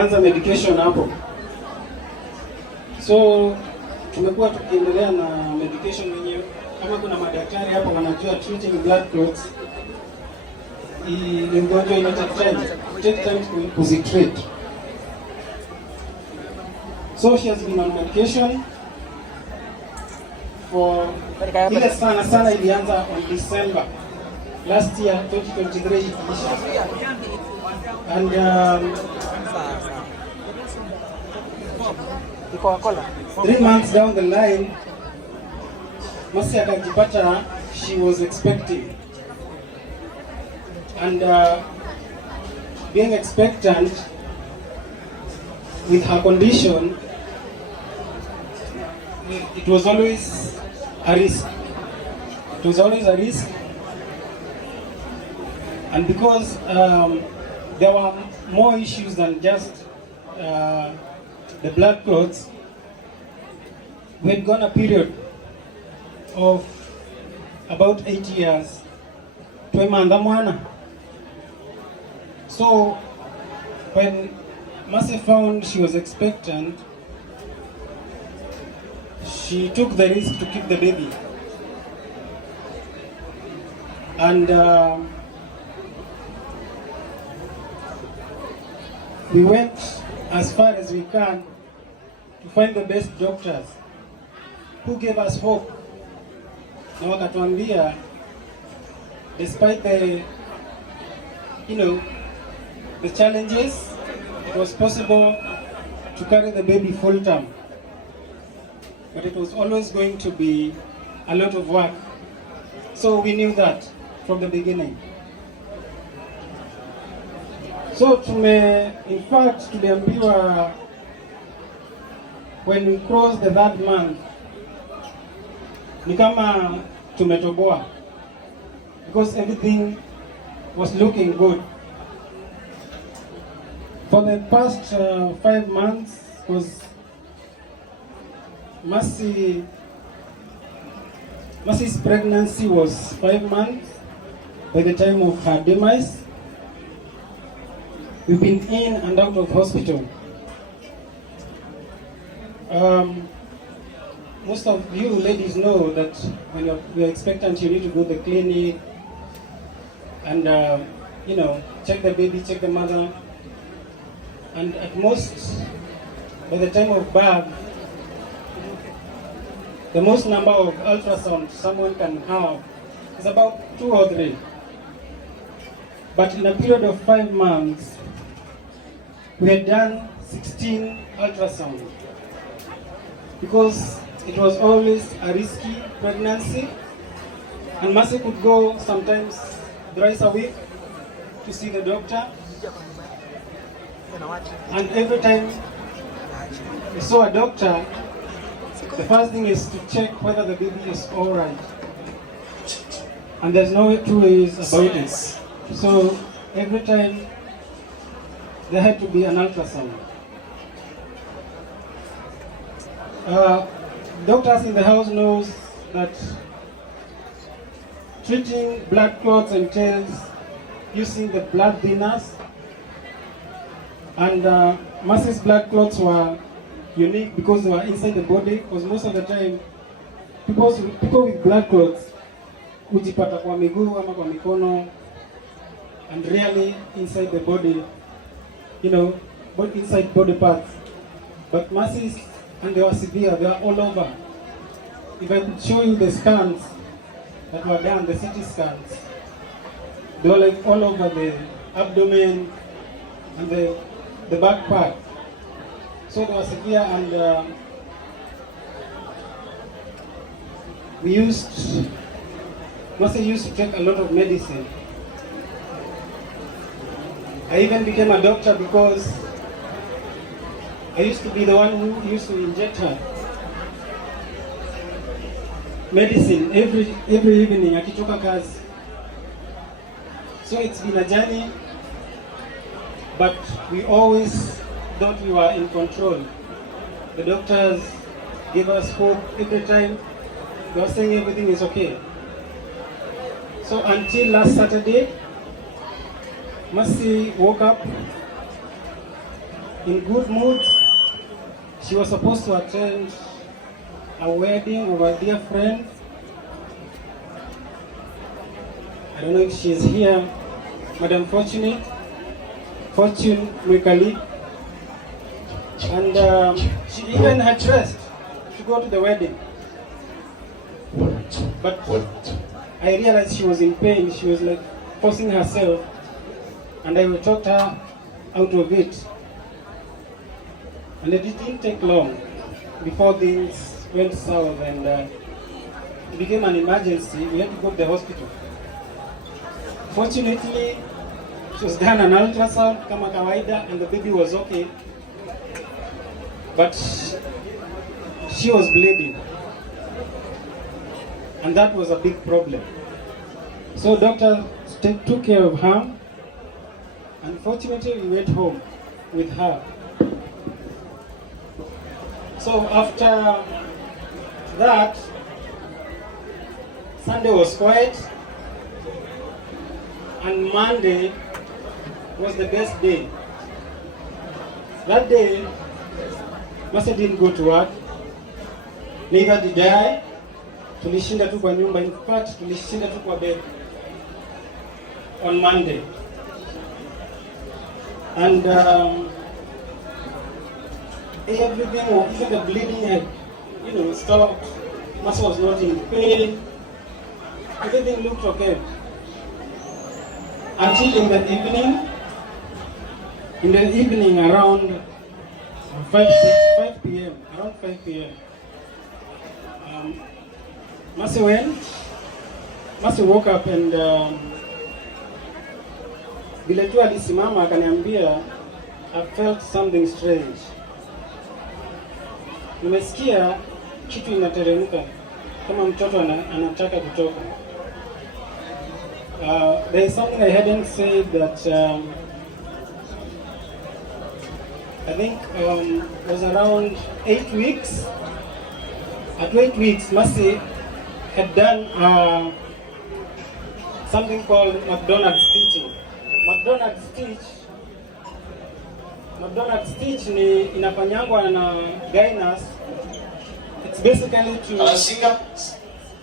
Anza medication hapo. So tumekuwa tukiendelea na medication wenyewe. Kama kuna madaktari hapo wanajua treating blood clots, ni ugonjwa ina take time kuzitreat. So she has been on medication for ile sana ilianza on December last year 2023 and 3 months down the line Masi akajipata she was expecting, and being expectant with her condition, it was always a risk. It was always a risk, and because there were more issues than just the blood clots, we had gone a period of about 8 years. So when Mercy found she was expectant, she took the risk to keep the baby. And we went as far as we can to find the best doctors who gave us hope. Na wakatuambia, despite the the challenges, it was possible to carry the baby full term, but it was always going to be a lot of work. So we knew that from the beginning. So in fact tuliambiwa when we crossed the 3rd month ni kama tumetoboa, because everything was looking good. For the past 5 months, because Mercy's pregnancy was 5 months by the time of her demise. We've been in and out of hospital. Most of you ladies know that when you're expectant, you need to go to the clinic and check the baby, check the mother, and at most by the time of birth, the most number of ultrasounds someone can have is about 2 or 3. But in a period of 5 months, we had done 16 ultrasounds, because it was always a risky pregnancy, and Mercy could go sometimes thrice a week to see the doctor, and every time we saw a doctor, the first thing is to check whether the baby is all right, and there's no 2 ways about it. So every time there had to be an ultrasound. Doctors in the house knows that treating blood clots entails using the blood thinners, and Mercy's blood clots were unique because they were inside the body, because most of the time people with blood clots hujipata kwa miguu ama kwa mikono, and really inside the body, inside body parts. But Mercy's, and they were severe, they were all over. If I could show you the scans that were done, the CT scans, they were like all over the abdomen and the back part. So they were severe, and Mercy used to take a lot of medicine. I even became a doctor because I used to be the one who used to inject her medicine every evening akitoka kazi. So it's been a journey, but we always thought we were in control. The doctors gave us hope every time. They were saying everything is okay. So until last Saturday, Mercy woke up in good mood. She was supposed to attend a wedding of a dear friend. I don't know if she's here, Madam Fortune Mwikali. And she even had dressed to go to the wedding. But I realized she was in pain. She was like forcing herself, and I talked her out of it. And it didn't take long before things went south, and it became an emergency. We had to go to the hospital. Fortunately, she was done an ultrasound kama kawaida, and the baby was okay. But she was bleeding, and that was a big problem. So doctor took care of her. Unfortunately, we went home with her. So after that, Sunday was quiet, and Monday was the best day. That day, Masa didn't go to work, neither did I. Tulishinda tu kwa nyumba. In fact, tulishinda tu kwa bed on Monday. And everything, even the bleeding had, stopped. Masa was not in pain. Everything looked okay. Until in the evening around 5 p.m. Around 5 p.m. Masi woke up and vile tu alisimama akaniambia, I felt something strange. Nimesikia kitu inateremka kama mtoto anataka kutoka. There is something I hadn't said that I think was around 8 weeks. At 8 weeks, Mercy had done something called McDonald's stitching. McDonald's stitch ni inafanyangwa na gynecologists. It's basically to Alasika,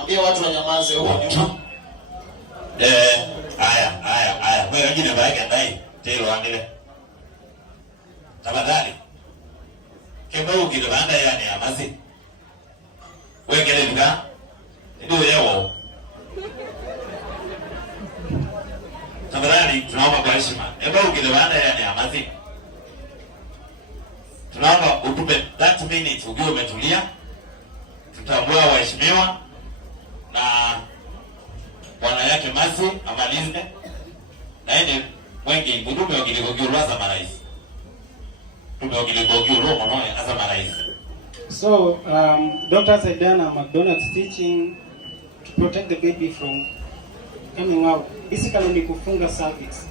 ambia watu wanyamaze huko nyuma. Aya. Wewe wengine baike ndai. Telo angile. Tafadhali. Kembo ukile banda yani amazi. Wewe ngele duka. Ndio yao. Tafadhali tunaomba kwa heshima. Kembo ukile banda yani amazi. Tunaomba utupe 30 minutes ukiwa umetulia. Tutambua waheshimiwa na bwana yake Mercy amalize na ende wengi ngudume wakiligogirwa za marais. Tumewakiligogirwa mwanao asa marais. So doctors had done a McDonald's stitching to protect the baby from coming out. Basically ni kufunga cervix,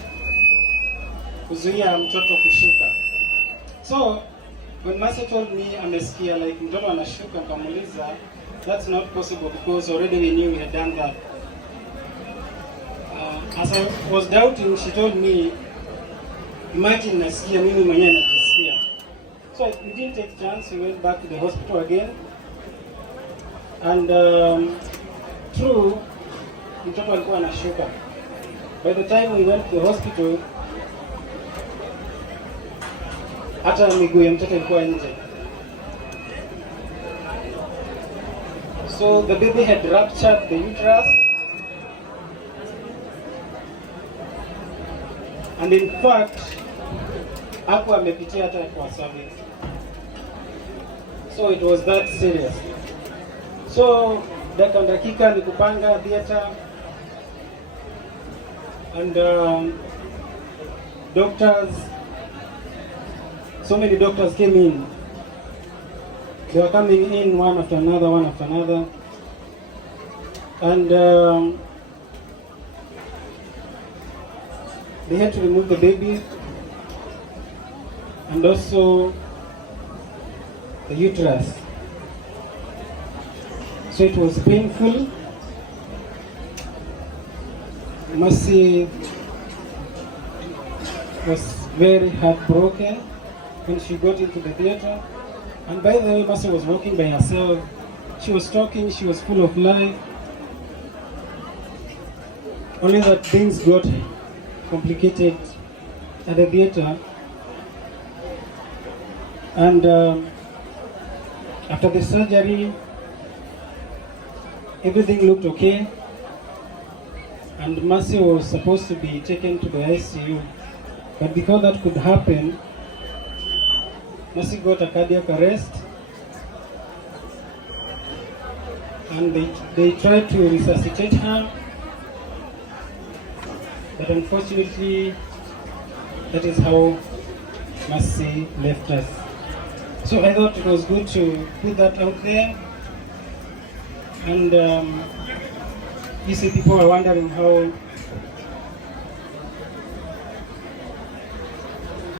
kuzuia mtoto kushuka. So when Mercy told me amesikia like mtoto anashuka, nikamuuliza that's not possible because already we knew we had done that. As I was doubting, she told me, imagine nasikia mimi mwenyewe najisikia. So we didn't take chance, we went back to the hospital again. And true, mtoto alikuwa anashuka. By the time we went to the hospital, hata miguu ya mtoto ilikuwa nje. So the baby had ruptured the uterus. And in fact, hapo amepitia hata kwa cervix. So it was that serious. So dakika ni kupanga theater, and doctors, so many doctors came in. They were coming in one after another. And they had to remove the baby and also the uterus. So it was painful. Mercy was very heartbroken. when she got into the theater. And by the way, Mercy was walking by herself. She was talking, she was full of life. Only that things got complicated at the theater. And after the surgery, everything looked okay. And Mercy was supposed to be taken to the ICU. But before that could happen, Mercy got a cardiac arrest. And they tried to resuscitate her. But unfortunately, that is how Mercy left us. So I thought it was good to put that out there. And you see, people are wondering how